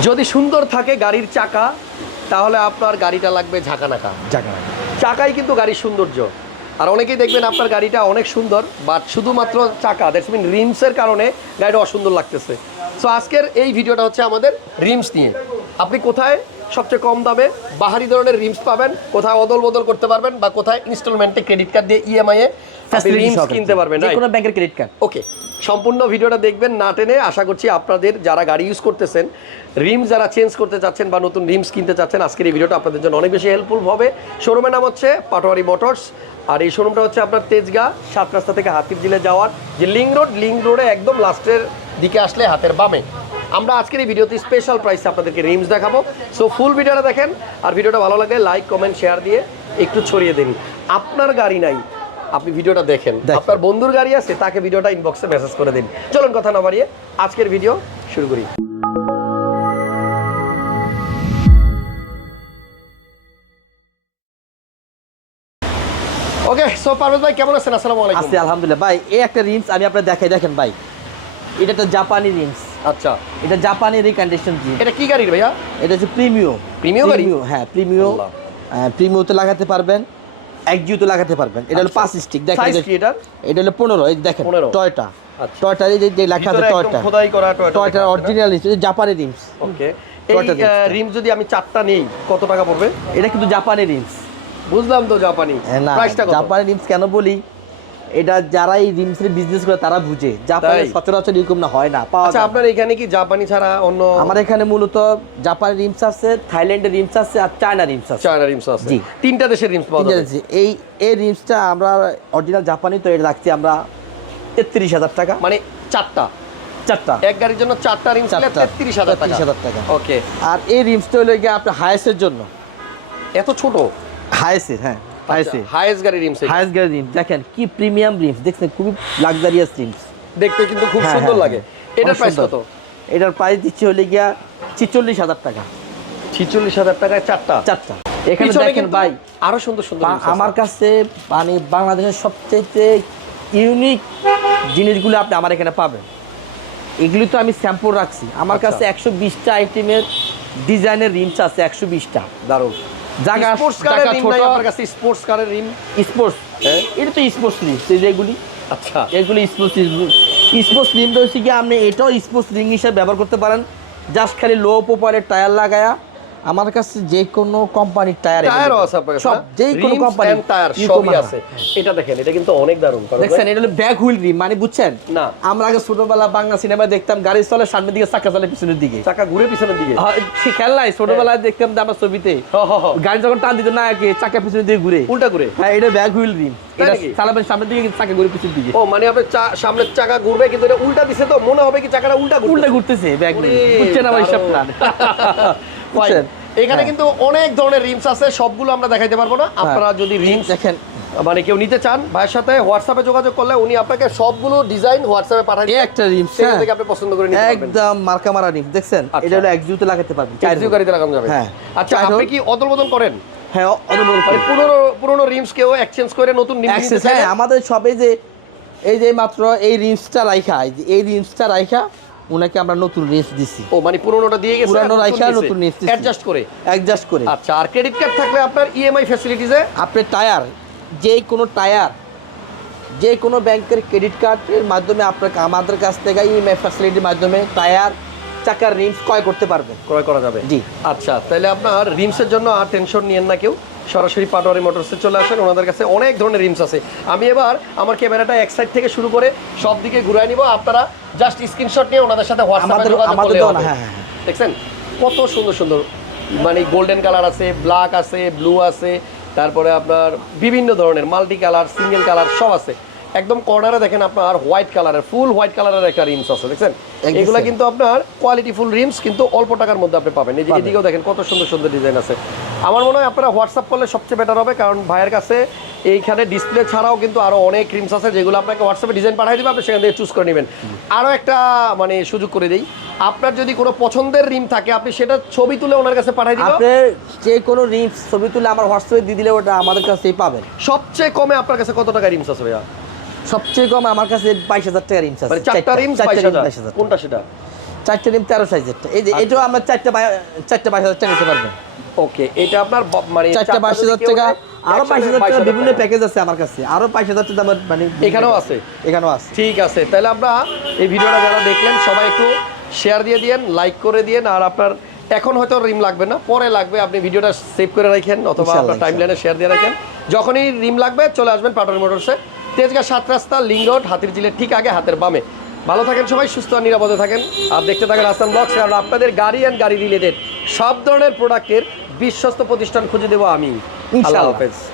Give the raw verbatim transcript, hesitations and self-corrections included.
যদি সুন্দর থাকে গাড়ির চাকা তাহলে আপনার গাড়িটা লাগবে ঝাঁকানাকা ঝাঁকানাকা চাকাই কিন্তু গাড়ির সৌন্দর্য। আর অনেকেই দেখবেন আপনার গাড়িটা অনেক সুন্দর বাট শুধুমাত্র চাকা দ্যাটস মিন রিমসের কারণে গাড়িটা অসুন্দর লাগতেছে। সো আজকের এই ভিডিওটা হচ্ছে আমাদের রিমস নিয়ে। আপনি কোথায় সবচেয়ে কম দামে বাহারি ধরনের রিমস পাবেন, কোথায় অদল বদল করতে পারবেন, বা কোথায় ইনস্টলমেন্টে ক্রেডিট কার্ড দিয়ে ইএমআই এ রিমস কিনতে পারবেন, যে কোনো ব্যাংকের ক্রেডিট কার্ড। ওকে, সম্পূর্ণ ভিডিওটা দেখবেন না টেনে। আশা করছি আপনাদের যারা গাড়ি ইউজ করতেছেন, রিমস যারা চেঞ্জ করতে চাচ্ছেন বা নতুন রিমস কিনতে চাচ্ছেন, আজকের এই ভিডিওটা আপনাদের জন্য অনেক বেশি হেল্পফুল হবে। শোরুমের নাম হচ্ছে পাটোয়ারি মোটরস, আর এই শোরুমটা হচ্ছে আপনার তেজগাঁ সাত রাস্তা থেকে হাতিরঝিলে যাওয়ার যে লিঙ্ক রোড, লিঙ্ক রোডে একদম লাস্টের দিকে আসলে হাতের বামে। আমরা আজকের এই ভিডিওতে স্পেশাল প্রাইসে আপনাদেরকে রিমস দেখাবো। সো ফুল ভিডিওটা দেখেন, আর ভিডিওটা ভালো লাগলে লাইক কমেন্ট শেয়ার দিয়ে একটু ছড়িয়ে দিন। আপনার গাড়ি নাই, আপনি ভিডিওটা দেখেন, আপনার বন্ধুর গাড়ি আছে, তাকে ভিডিওটা ইনবক্সে মেসেজ করে দিন। চলুন কথা না বাড়িয়ে আজকের ভিডিও শুরু করি। ওকে, সো পারভেজ ভাই কেমন আছেন? আসসালামু আলাইকুম। আছি আলহামদুলিল্লাহ ভাই। এই একটা রিমস আমি আপনাদের দেখাই, দেখেন ভাই, এটা একটা জাপানি রিমস। আচ্ছা, এটা জাপানি রিকন্ডিশন রিম। এটা কি গাড়ির ভাইয়া? এটা হচ্ছে প্রিমিও। প্রিমিও গাড়ি? হ্যাঁ, প্রিমিও। প্রিমিওতে লাগাতে পারবেন, একজিওতে লাগাতে পারবেন। এটা হলো পাঁচ স্টিক। দেখেন সাইজ কি এটা? এটা হলো পনেরো। এই দেখেন টয়োটা, আচ্ছা, টয়োটার এই যে লেখা আছে টয়োটা, খোদাই করা টয়োটা, টয়োটার অরিজিনাল রিমস, এটা জাপানি রিমস। ওকে, এই রিমস যদি আমি চারটা নেই কত টাকা পড়বে? এটা কিন্তু জাপানি রিমস। বুঝলাম তো, জাপানি। না, প্রাইসটা কত? জাপানি রিমস কেন বলি, এটা যারা এই রিমসের বিজনেস করে তারা বুঝে। জাপানি সচরাচর এরকম না, হয় না, পাওয়া যায়। আচ্ছা, আপনার এখানে কি জাপানি ছাড়া অন্য? আমার এখানে মূলত জাপানি রিমস আছে, থাইল্যান্ডের রিমস আছে, আর চায়না রিমস আছে। চায়না রিমস আছে, জি, তিনটা দেশের রিমস পাওয়া যাচ্ছে। এই এই রিমসটা আমরা অরিজিনাল জাপানি, তো এটা রাখছি আমরা তেত্রিশ হাজার টাকা। মানে চারটা চারটা এক গাড়ির জন্য চারটা রিমস তেত্রিশ হাজার টাকা। ওকে, আর এই রিমসটা হলো গিয়ে আপনার হাইসের জন্য। এত ছোট হাইসের? হ্যাঁ, হাইসের, হাইস গাড়ি রিমস। হাইস গাড়ি রিমস দেখেন কি প্রিমিয়াম রিমস, দেখছেন খুবই লাক্সারিয়াস রিমস, দেখতে কিন্তু খুব সুন্দর লাগে। এটার প্রাইস কত? এটার প্রাইস দিচ্ছে হলে গিয়া ছিচল্লিশ হাজার টাকা। ছিচল্লিশ হাজার টাকায় চারটা চারটা এখানে দেখেন ভাই, আরো সুন্দর সুন্দর আমার কাছে মানে বাংলাদেশের সবচেয়ে ইউনিক জিনিসগুলো আপনি আমার এখানে পাবেন। এগুলি তো আমি স্যাম্পল রাখছি। আমার কাছে একশো বিশটা আইটেমের ডিজাইনের রিমস আছে, একশো বিশটা। দারুণ। জায়গা স্পোর্টস কারের রিম নাই আমার কাছে? স্পোর্টস কারের রিম, স্পোর্টস, এটা তো স্পোর্টস রিম যেগুলি। আচ্ছা, এগুলি স্পোর্টস স্পোর্টস রিম রয়েছে কি, আপনি এটাও স্পোর্টস রিং হিসেবে ব্যবহার করতে পারেন। জাস্ট খালি লো প্রোফাইলের টায়ার লাগায়া। আমার কাছে যে কোনো কোম্পানির টায়ার টায়ারও আছে আপনার কাছে? সব, যে কোনো কোম্পানির টায়ার সবই আছে। এটা দেখেন, এটা কিন্তু অনেক দারুণ। দেখছেন, এটা হলো ব্যাক হুইল রিম। মানে বুঝছেন না, আমরা আগে ছোটবেলা বাংলা সিনেমা দেখতাম, গাড়ি চলে সামনের দিকে, চাকা চলে পিছনের দিকে, চাকা ঘুরে পিছনের দিকে। খেলনায় ছোটবেলায় দেখতাম যে আমরা ছবিতে গাড়ি যখন টান দিত না, চাকা পিছনের দিকে ঘুরে, উল্টা ঘুরে। হ্যাঁ, এটা ব্যাক হুইল রিম। এটা চালাবেন সামনের দিকে, চাকা ঘুরে পিছনের দিকে। ও মানে আপনি সামনের চাকা ঘুরবে, কিন্তু এটা উল্টা দিছে, তো মনে হবে কি চাকাটা উল্টা উল্টা ঘুরতেছে। ব্যাক হুইল বুঝছেন আমার সব প্ল্যান। বুঝছেন, এখানে কিন্তু অনেক ধরনের রিমস আছে, সবগুলো আমরা দেখাইতে পারবো না। আপনারা যদি রিমস দেখেন মানে কেউ নিতে চান, ভাইয়ের সাথে হোয়াটসঅ্যাপে যোগাযোগ করলে উনি আপনাকে সবগুলো ডিজাইন হোয়াটসঅ্যাপে পাঠায় দিবেন। এই একটা রিমস সেখান থেকে আপনি পছন্দ করে নিতে পারবেন। একদম মার্কা মারা রিম। দেখছেন, এটা হলো একজিওতে লাগাতে পারবেন, একজিও গাড়িতে লাগানো যাবে। হ্যাঁ। আচ্ছা, আপনি কি অদল বদল করেন? হ্যাঁ, অদল বদল মানে পুরনো পুরনো রিমস কেউ এক্সচেঞ্জ করে নতুন রিম নিতে চায়? হ্যাঁ, আমাদের সবে যে এই যে মাত্র এই রিমসটা রাইখা, এই রিমসটা রাইখা উনাকে আমরা নতুন রিমস দিছি। ও মানে পুরনোটা দিয়ে গেছে, পুরনো রাইখা নতুন রিমস দিছি অ্যাডজাস্ট করে অ্যাডজাস্ট করে। আচ্ছা, আর ক্রেডিট কার্ড থাকলে আপনার ইএমআই ফ্যাসিলিটিসে আপনি টায়ার, যে কোনো টায়ার, যে কোনো ব্যাংকের ক্রেডিট কার্ডের মাধ্যমে আপনাকে আমাদের কাছ থেকে ইএমআই ফ্যাসিলিটির মাধ্যমে টায়ার, চাকার রিমস ক্রয় করতে পারবেন, ক্রয় করা যাবে। জি। আচ্ছা, তাহলে আপনার রিমসের জন্য আর টেনশন নিয়েন না কেউ, সরাসরি পাটোয়ারি মোটরসে চলে আসেন। ওনাদের কাছে অনেক ধরনের রিমস আছে। আমি এবার আমার ক্যামেরাটা এক সাইড থেকে শুরু করে সব দিকে ঘুরাই নিব, আপনারা জাস্ট স্ক্রিনশট নিয়ে ওনাদের সাথে হোয়াটসঅ্যাপে যোগাযোগ করলে হবে। হ্যাঁ হ্যাঁ, দেখছেন কত সুন্দর সুন্দর, মানে গোল্ডেন কালার আছে, ব্ল্যাক আছে, ব্লু আছে, তারপরে আপনার বিভিন্ন ধরনের মাল্টি কালার, সিঙ্গেল কালার সব আছে। একদম কর্নারে দেখেন আপনার হোয়াইট কালারের, ফুল হোয়াইট কালারের একটা রিমস আছে, দেখছেন? এগুলো কিন্তু আপনার কোয়ালিটি ফুল রিমস, কিন্তু অল্প টাকার মধ্যে আপনি পাবেন। এই যে এদিকেও দেখেন কত সুন্দর সুন্দর ডিজাইন আছে। আমার মনে হয় আপনারা হোয়াটসঅ্যাপ করলে সবচেয়ে বেটার হবে, কারণ ভাইয়ের কাছে এইখানে ডিসপ্লে ছাড়াও কিন্তু আরও অনেক রিমস আছে, যেগুলো আপনাকে হোয়াটসঅ্যাপে ডিজাইন পাঠিয়ে দেবে, আপনি সেখান থেকে চুজ করে নেবেন। আরও একটা মানে সুযোগ করে দিই, আপনার যদি কোনো পছন্দের রিম থাকে, আপনি সেটা ছবি তুলে ওনার কাছে পাঠিয়ে দিবেন। আপনি যে কোনো রিমস ছবি তুলে আমার হোয়াটসঅ্যাপে দিয়ে দিলে ওটা আমাদের কাছেই পাবেন। সবচেয়ে কমে আপনার কাছে কত টাকা রিমস আছে ভাইয়া? সবচেয়ে কম আমার কাছে বাইশ হাজার টাকা রিমস আছে। মানে চারটা রিমস বাইশ হাজার। কোনটা সেটা? চারটে রিম তেরো সাইজেরটা এই যে এটাও আমরা চারটে বাই- চারটে বাইশ হাজার টাকা নিতে পারবেন। ওকে, এটা আপনার ব- মানে চারটে বাইশ হাজার কেউ টাকা নেয়, আরো বাইশ হাজার একসাথে টাকা বিভিন্ন টাকা। প্যাকেজ আছে আমার কাছে, আরো বাইশ হাজার টাকা দামের মানে এখানেও আছে? এখানেও আছে। ঠিক আছে, তাহলে আমরা এই ভিডিওটা যারা দেখলেন সবাই একটু শেয়ার দিয়ে দিয়েন, লাইক করে দিয়েন। আর আপনার এখন হয়তো রিম লাগবে না, পরে লাগবে, আপনি ভিডিওটা সেভ করে রাখেন অথবা ইনশাআল্লাহ, আপনার টাইম লাইনে শেয়ার দিয়ে রাখেন। যখনই রিম লাগবে চলে আসবেন পাটোয়ারি মোটরসে, তেজগাঁ সাত রাস্তা, লিং রোড, হাতির ঝিলের ঠিক আগে, হাতের বামে। ভালো থাকেন সবাই, সুস্থ আর নিরাপদে থাকেন। আর দেখতে থাকেন হাসান ব্লগস, কারণ আপনাদের গাড়ি অ্যান্ড গাড়ি রিলেটেড সব ধরনের প্রোডাক্টের বিশ্বস্ত প্রতিষ্ঠান খুঁজে দেবো আমি। আল্লাহ ইনশাআল্লাহ। হাফেজ।